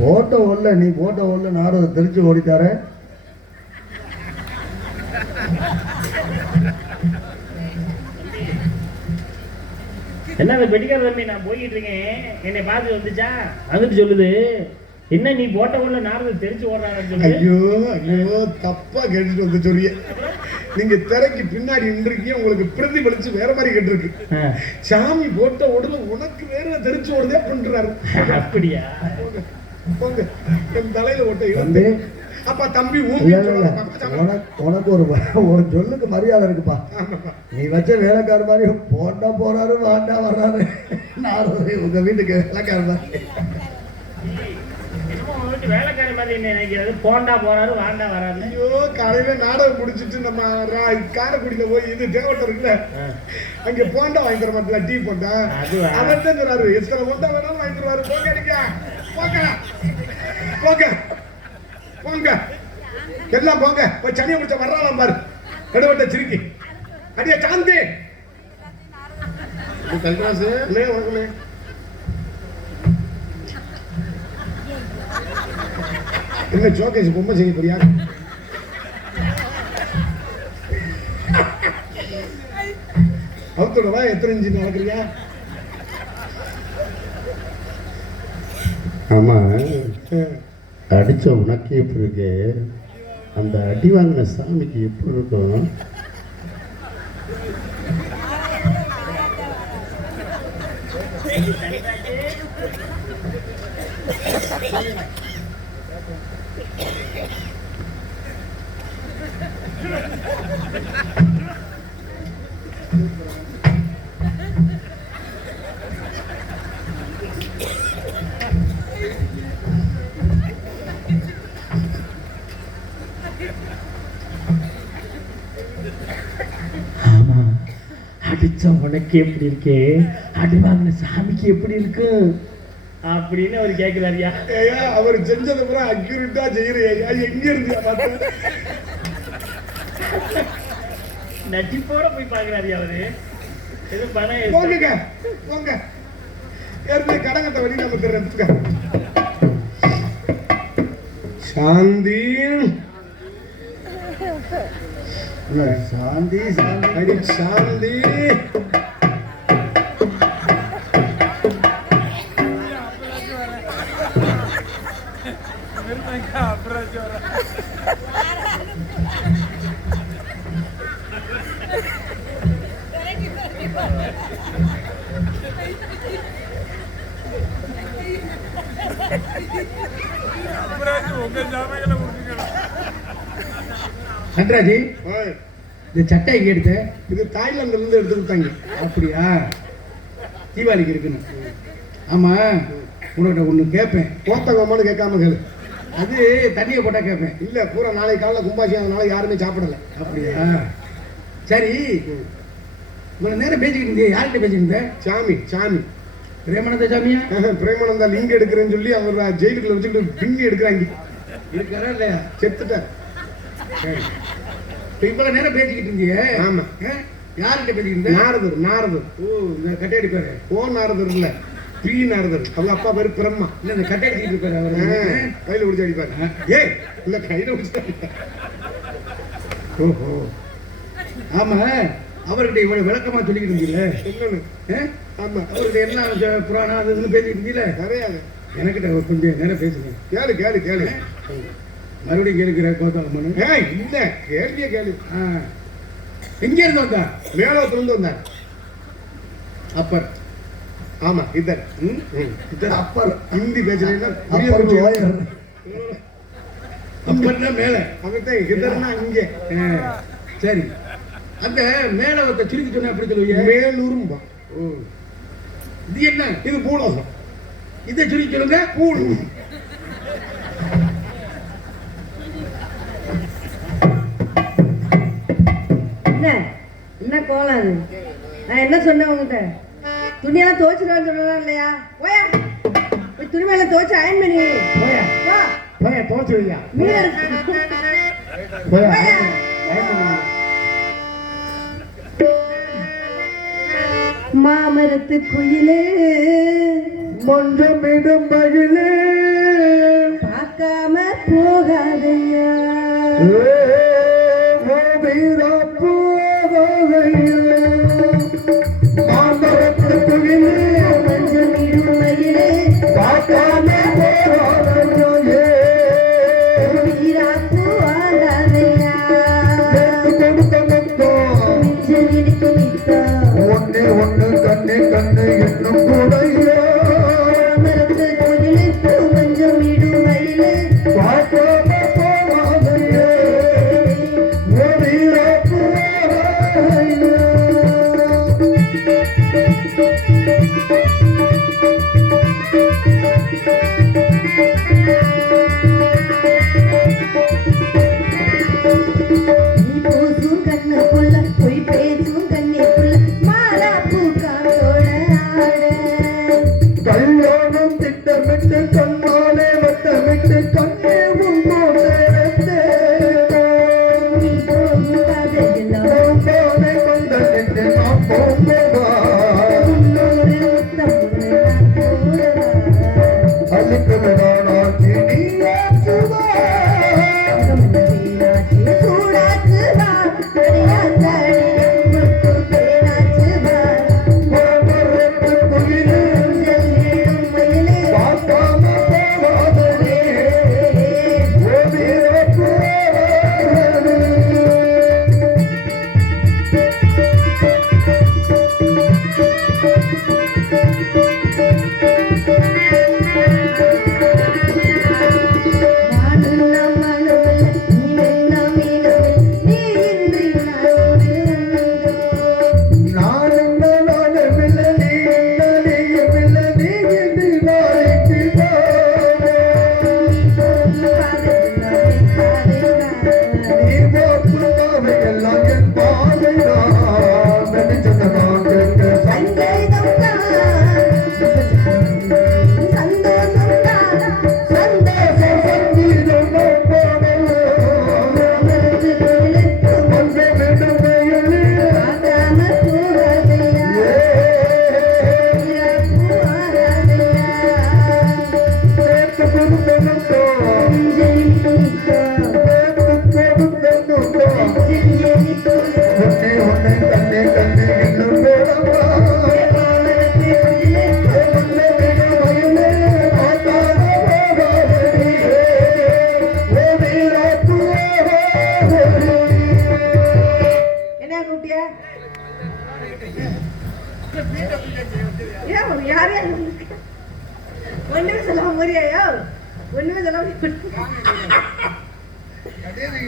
Photo ஓடல, நீ photo ஓடல, நானும் தெரிச்சு ஓடிட்டார. என்ன பெட்டிக்கார தம்பி, நான் போய்கிட்டு இருக்கேன், என்னை பார்த்து வந்துச்சா வந்துட்டு சொல்லுது, என்ன நீ போட்ட உள்ள நாரத தெரிச்சு ஓடுறாங்க. ஐயோ ஐயோ, தப்பா கேட்டுட்டு வந்து சொல்றிய. நீங்க திரைக்கு பின்னாடி நின்றுக்கீங்க, உங்களுக்கு பிரதிபலிச்சு வேற மாதிரி கேட்டிருக்கு. சாமி போட்ட உடனே உனக்கு வேற தெரிச்சு ஓடுதே பண்றாரு. அப்படியா? போங்க, என் தலையில ஓட்ட தம்பி. அப்பா தம்பி உனக்கு ஒரு சொல்லுக்கு மரியாதை இருக்குப்பா. நீ வச்ச வேலைக்கார மாதிரி போட்டா போறாரு, வாண்டா வர்றாரு. நான் உங்க வீட்டுக்கு வேலைக்கார மாதிரி, வேலைக்கார மாதிரி என்ன நினைக்கிறது? போண்டா போறாரு, வாண்டா வராரு. ஐயோ, காலையில நாடகம் முடிச்சிட்டு நம்ம காரைக்குடியில போய் இது தேவட்டம் இருக்குல்ல, அங்க போண்டா வாங்கி தர மாட்டல, டீ போண்டா. அதான் சொல்றாரு, எத்தனை போண்டா வேணாலும் வாங்கி தருவாரு. போங்க நீங்க, போங்க போங்க போங்க, எல்லாம் போங்க. போய் சனியை முடிச்ச வர்றாளாம் பாரு, எடுவட்ட சிரிக்கி. அடியா சாந்தி கல்ராசு உனக்குமே என்ன சோகேஷ் பொம்மை செய்ய போறியா? அவுத்தோடவா எத்தனை இன்ச்சு நடக்கிறியா? ஆமா, அடிச்ச உனக்கு எப்படி இருக்கு? அந்த அடி வாங்கின சாமிக்கு எப்படி இருக்கும்? ஆமா, அடிச்ச உனக்கு எப்படி இருக்கு, அடி வாங்கின சாமிக்கு எப்படி இருக்கு அப்படின்னு அவர் கேட்கிறாரியா. அவர் செஞ்சதை பூரா அக்யூரேட்டா செய்யறியா? எங்க இருந்து நட்டிப்போட போய் பாக்குறாரியா அவரு? எதுவும் பணம் போங்க போங்க, ஏற்கனவே கடங்கட்ட வழி நம்ம தெரிஞ்சுக்க. சாந்தி சாந்தி சாந்தி சாந்தி சந்திராஜி, இந்த சட்டை எங்க எடுத்த? இது தாய்லாந்துல இருந்து எடுத்து கொடுத்தாங்க. அப்படியா? தீபாவளிக்கு இருக்குன்னு. ஆமா, உனக்கிட்ட ஒண்ணு கேட்பேன். போத்தங்கம்மான்னு கேட்காம கேளு. அது தண்ணியை போட்டா கேட்பேன். இல்ல, பூரா நாளைக்கு காலைல கும்பாசி, அதனால யாருமே சாப்பிடல. அப்படியா? சரி, இவ்வளவு நேரம் பேசிக்கிட்டு இருந்தீங்க, யார்கிட்ட பேசிக்கிட்டு இருந்த? சாமி சாமி பிரேமானந்த சாமியா? பிரேமானந்தா லிங்க் எடுக்கிறேன்னு சொல்லி அவர் ஜெயிலுக்குள்ள வச்சுக்கிட்டு பின்னி எடுக்கிறாங்க. இருக்காரா இல்லையா? செத்துட்டார். இவ்வளவு நேரம் பேசிக்கிட்டு இருந்தீங்க. ஆமா. யார்கிட்ட பேசிக்கிட்டு இருந்த? நாரதர். நாரதர். ஓ, இந்த கட்டை எடுப்பாரு. ஓ நாரதர் இல்ல, பி நாரதர். அவங்க அப்பா பேரு பிரம்மா. இல்ல, இந்த கட்டை எடுத்துக்கிட்டு இருப்பாரு அவரு. கையில பிடிச்சி அடிப்பாரு. ஏய் இல்ல, கையில பிடிச்சி அடிப்பாரு. ஓஹோ, ஆமா, அவர்கிட்ட இவ்வளவு விளக்கமா சொல்லிக்கிட்டு இருந்தீங்களே, என்னன்னு? ஆமா, அவர்கிட்ட என்ன புராணம் அது இதுன்னு பேசிக்கிட்டு இருந்தீங்களே, நிறைய. எனக்கிட்ட கொஞ்சம் நேரம் பேசுங்க. கேளு கேளு கேளு. மறுபடியும் கேளுக்கிற கோத்தாலம்மனு. இல்ல, கேள்வியே கேளு. எங்க இருந்து வந்தா? மேலத்துல இருந்து வந்தார். அப்பர். ஆமா, இதர். இதர் அப்பர். ஹிந்தி பேசுறீங்கன்னா அப்பர்னா மேல, அவன் இதர்னா இங்கே. சரி, அந்த மேல ஒருத்த சுருக்கி சொன்ன எப்படி சொல்லுவீங்க? மேலூரும்பா. ஓ, இது என்ன? இது பூலோகம். இதை சுருக்கி சொல்லுங்க. பூல். என்ன கோலம் அது? நான் என்ன சொன்னேன் உங்ககிட்ட? துணியெல்லாம் துவைச்சிருவான்னு சொல்லலாம் இல்லையா? போயா, போய் துணி மேல துவைச்சு அயன் பண்ணி போயா வா. போயா, துவைச்சு வையா. மீன் போயா. மாமரத்து குயிலே மஞ்சமிடும் மகிழே ஒண்ணு கண்ணே கண்ணு என்னும் கூட கல்யாணம் திட்டமிட்டு கண்ணாலே வட்டமிட்டு கண்ணே கொண்டிட்டு நாம் போவா அழுக்கலாச்சு நீ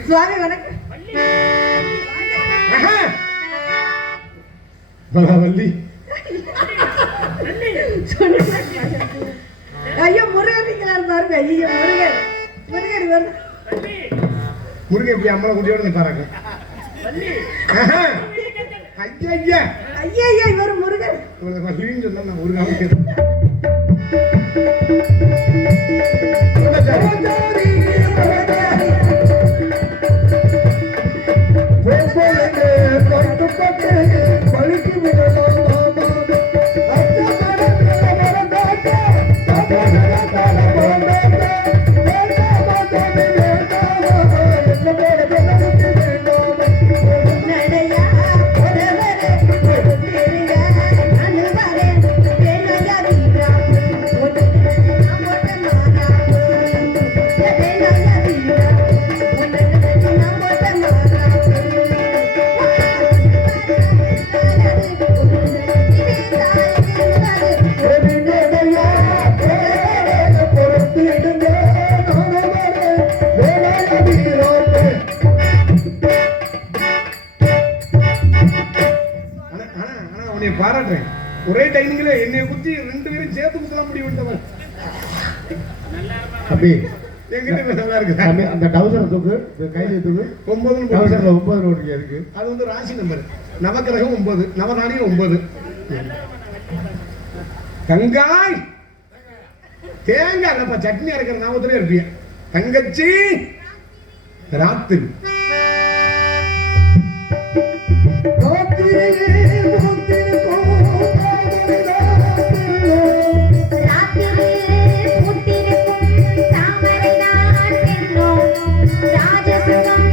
சுவாமி வணக்கம். வள்ளி ஐயோ முருகன் பாருங்க. ஐயோ முருகன் முருகன் வருது. முருகன் இப்படி அம்மளை குட்டியோட பாருங்க. ஐயா ஐயா ஐயா இவர் முருகன் வள்ளின்னு சொன்னா நான் முருகாவுக்கு பாராட்டுறேன். ஒரே டைனிங்ல என்னை குத்தி 2 பேரும் சேர்த்து குத்தலாம் முடியும். அப்படி எங்கிட்ட நல்லா இருக்கு. அந்த டவுசர் தூக்கு, கையில தூக்கு. 9 டவுசர்ல 9 நோட்டு இருக்கு. அது வந்து ராசி நம்பர். நவக்கிரகம் 9, நவநாளிகம் 9. கங்காய் தேங்காய் நம்ம சட்னி அரைக்கிற நாமத்திலே இருப்பீங்க. தங்கச்சி ராத்திரி ராஜசுகம்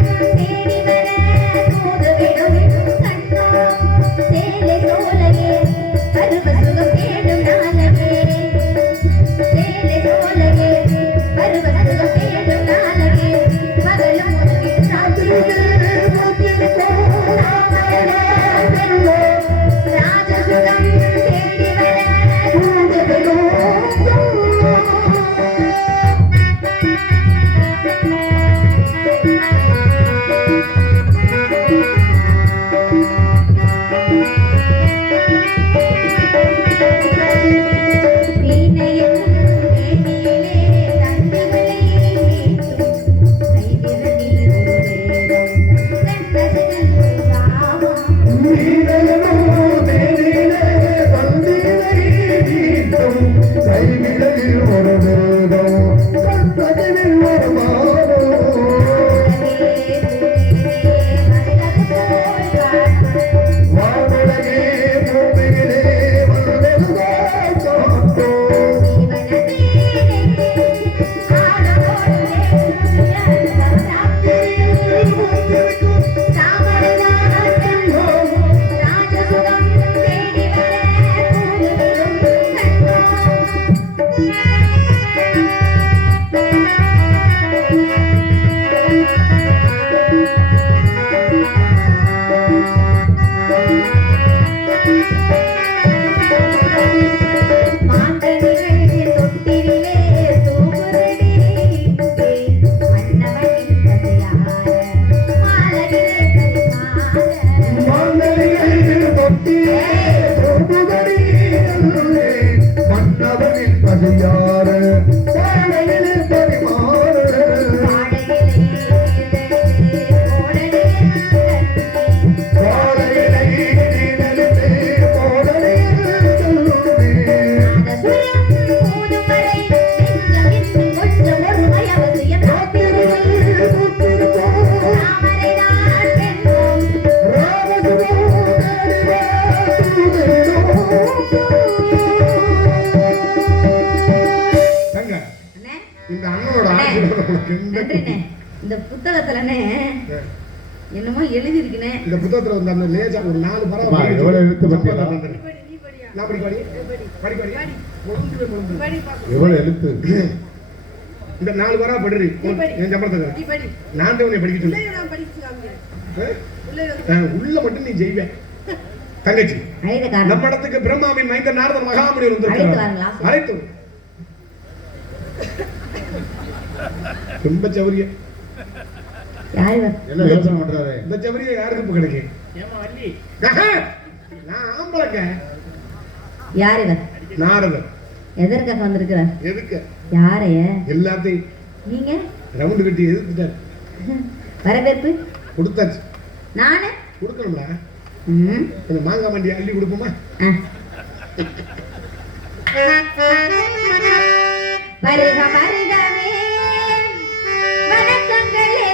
எங்க அண்ணனோட ஆசீர்வாதம் உனக்கு நன்றிண்ணே. இந்த புத்தகத்துலண்ணே என்னமோ எழுதி இருக்குண்ணே. இந்த புத்தகத்துல வந்து அந்த லேசா ஒரு 4 அம்மா, படம் எவ்வளவு எழுத்து பத்தியா? நான் படி எவ்வளவு எழுத்து? இந்த 4 வரா படுறி என் சம்பளத்துக்கு நான் தான் உன்னை படிக்க சொன்னேன். உள்ள மட்டும் நீ ஜெயிவே தங்கச்சி. நம்ம இடத்துக்கு பிரம்மாவின் மைந்த நாரத மகாமுனிவர் வந்திருக்கிறார். அழைத்து ரொம்ப சௌரிய என்ன யோசனை பண்றாரு? இந்த சௌரிய யாருக்கு இப்ப கிடைக்கும்? ஏமா வள்ளி நான் ஆம்பளைங்க. யார் இவர்? நாரதர். எதற்காக வந்திருக்கிறார்? எதுக்கு? யாரைய? எல்லாத்தையும் நீங்க ரவுண்டு கட்டி எதுக்கிட்டார். வரவேற்பு கொடுத்தாச்சு. நானு கொடுக்கணும்ல. கொஞ்சம் மாங்காய் மண்டி அள்ளி கொடுப்போமா? வருக வருகவே வணக்கங்களே.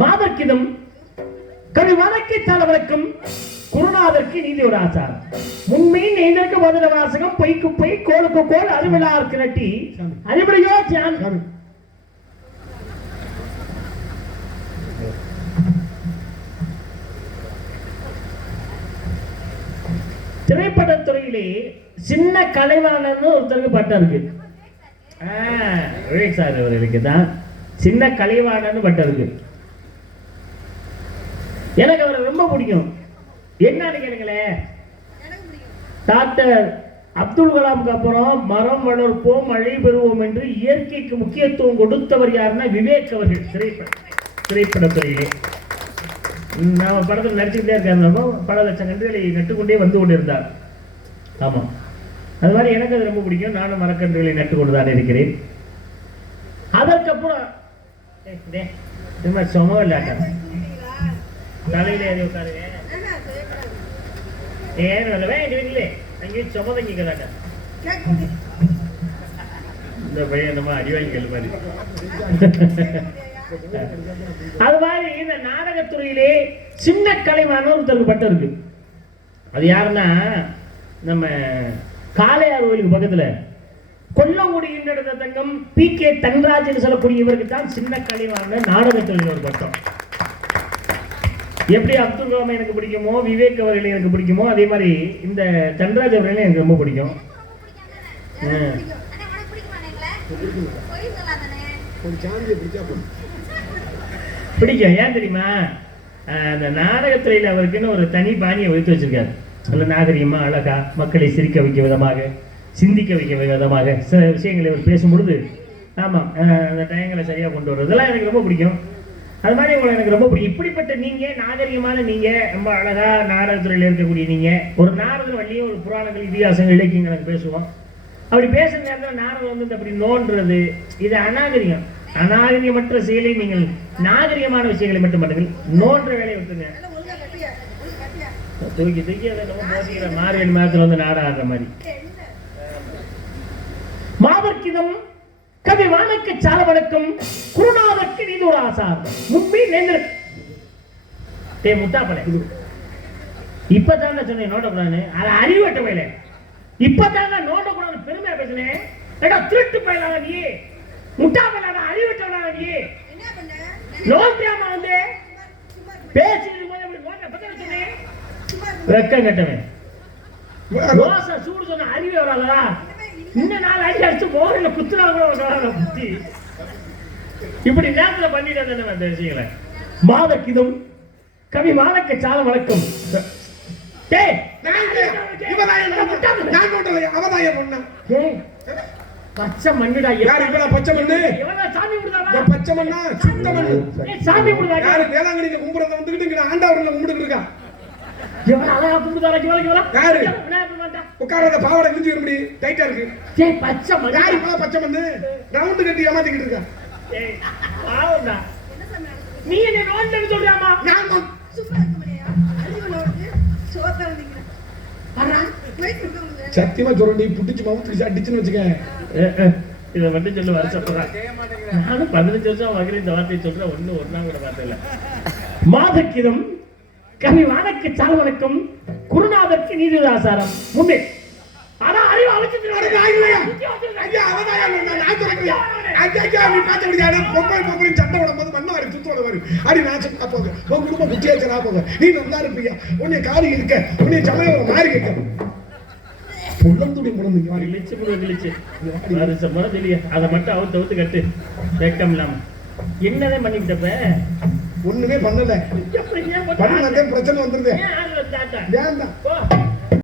மாதர்க்கிதம் கவி வழக்கை தலைவருக்கும் குருநாதருக்கு நீதி ஒரு ஆச்சாரம். முன்மையின் நெய்தற்கு முதல வாசகம் பொய்க்கு பொய் கோளுக்கு கோல் அறிவிழா இருக்கிறட்டி அறிவிடையோ ஜான். திரைப்படத்துறையிலே சின்ன கலைவாணர்னு ஒருத்தருக்கு பட்டம் இருக்கு. விவேக் சார் அவர்களுக்கு தான் சின்ன கலைவாணர்னு பட்டம் இருக்கு. எனக்கு அவரை ரொம்ப பிடிக்கும். என்னன்னு கேளுங்களேன், டாக்டர் அப்துல் கலாமுக்கு அப்புறம் மரம் வளர்ப்போம் மழை பெறுவோம் என்று இயற்கைக்கு முக்கியத்துவம் கொடுத்தவர் யாருன்னா விவேக் அவர்கள். திரைப்படத்துறையிலே நான் படத்தில் நடிச்சுக்கிட்டே இருக்காருனாலும் பல லட்சம் கன்றுகளை நட்டுக்கொண்டே வந்து கொண்டிருந்தார். ஆமாம், அது மாதிரி எனக்கு அது ரொம்ப பிடிக்கும். நானும் மரக்கன்றுகளை நட்டு கொண்டு தான் இருக்கிறேன். அதற்கப்புறம் சும்மா இல்லாட்டா தலையில ஏறி உட்காருங்க. ஏன் வேண்டிய வீட்டிலே அங்கேயும் சுமதங்கிக்கலாட்டா இந்த பையன் நம்ம அறிவாளிகள் மாதிரி. அது மாதிரி இந்த நாடகத்துறையிலே சின்ன கலைமான ஒருத்தருக்கு பட்டம் இருக்கு. அது யாருன்னா நம்ம காளையார் கோயிலுக்கு பக்கத்துல கொல்லங்குடி என்ற தங்கம் PK தன்ராஜ் என்று சொல்லக்கூடிய இவருக்கு தான் சின்ன கலைமான நாடகத்துறையில் ஒரு பட்டம். எப்படி அப்துல் கலாம் எனக்கு பிடிக்குமோ, விவேக் அவர்கள் எனக்கு பிடிக்குமோ, அதே மாதிரி இந்த தன்ராஜ் அவர்களே எனக்கு ரொம்ப பிடிக்கும். பிடிக்கும். ஏன் தெரியுமா? அந்த நாடகத்துறையில் அவருக்குன்னு ஒரு தனி பாணியை வைத்து வச்சிருக்காரு. நல்ல நாகரிகமா, அழகா, மக்களை சிரிக்க வைக்க விதமாக, சிந்திக்க வைக்க விதமாக சில விஷயங்களை அவர் பேசும் பொழுது, ஆமாம், அந்த டயங்களை சரியா கொண்டு வர்றது இதெல்லாம் எனக்கு ரொம்ப பிடிக்கும். அது மாதிரி உங்களை எனக்கு ரொம்ப பிடிக்கும். இப்படிப்பட்ட நீங்க நாகரிகமான நீங்க, ரொம்ப அழகா நாடகத்துறையில் இருக்கக்கூடிய நீங்க, ஒரு நாரதன் வழியே ஒரு புராணங்கள், இதிகாசங்கள், இலக்கியங்கள் எனக்கு பேசுவோம். அப்படி பேசுற நேரத்தில் நாரதன் வந்து அப்படி நோன்றது, இது அநாகரிகம். அநாகரிகமற்ற செயலை நீங்கள் நாகரிகமான விஷயங்களை மட்டும் பண்ணுங்கள். நோன்ற வேலையை விட்டுங்க. தூக்கி தூக்கி அதை நம்ம மோதிக்கிற மார்கழி மாதத்துல வந்து நாட ஆடுற மாதிரி. மாதர்க்கிதம் கவி வானக்க சால வணக்கம் குருநாதற்கு நீது ஒரு ஆசார் முன்பே நேர்ந்து முட்டாப்பலை இப்பதான் சொன்னேன் நோட்டக்கூடாது. அது அறிவட்ட வேலை. இப்பதாங்க நோட்டக்கூடாது பெருமையா பேசுனேன். ஏடா திருட்டு பயிலாத நீ, முட்டா பயிலாத, அறிவட்டவனா நீ, நோட்டியாம வந்து பேசிட்டு சொன்னேன். வெக்கம் கட்டவன் ரோசா சூடு சொன்ன அறிவே வராதா? இன்னும் நாலு அடி அடிச்சு போகல குத்துனா கூட வராத புத்தி. இப்படி நேரத்துல பண்ணிட்டு அந்த விஷயங்களை. மாதக்கிதம் கவி மாதக்க சால வழக்கம். பச்சை மண்ணுடா. பச்சை மண்ணு சாமி பச்சை மண்ணா சுத்த மண்ணு. சாமி குடுதா வேளாங்கண்ணில கும்பிடுறத வந்துகிட்டு ஆண்டாவூர்ல கும்பிட்டு இருக்கான். அழகா கும்பிடுதாரு. உட்காராத பாவாடை கிழிஞ்சு முடி டைட்டா இருக்கு. பச்சை மண்ணு. யாரு இப்ப பச்சை மண்ணு ரவுண்டு கட்டி ஏமாத்திக்கிட்டு இருக்கா? நீ என்ன நோண்டன்னு சொல்றியாமா? நான் சத்தியமா சொல்றேன், நீ புடிச்சு மவுத்து அடிச்சுன்னு வச்சுக்க. இதை மட்டும் சொல்லு வருஷப்படுறேன். நானும் 15 வருஷம் வகையில் இந்த வார்த்தையை சொல்றேன். ஒன்னும் ஒன்னா கூட பார்த்ததில்ல. மாதக்கிதம் கவி வானக்கு சால வணக்கம் குருநாதற்கு நீதி ஆசாரம் முன்னே. ஆனா அறிவு அவசியம் சண்டை விடும்போது மண்ணை வரை சுத்தோட வரும். அடி நான் சொன்னா போக உன் குடும்பம் குட்டியாச்சனா போக நீ நல்லா இருப்பியா? உன்னை காரி இருக்க, உன்னை சமயம் மாறி கேட்க புள்ளந்துடி முடந்து கிழிச்சு கிழிச்சு வருஷம் முறை தெரிய அதை மட்டும் அவுத்து கட்டு வெக்கம் இல்லாம. என்னதான் பண்ணிக்கிட்டப்ப ஒண்ணுமே பண்ணல. பிரச்சனை வந்துருது. ஏன்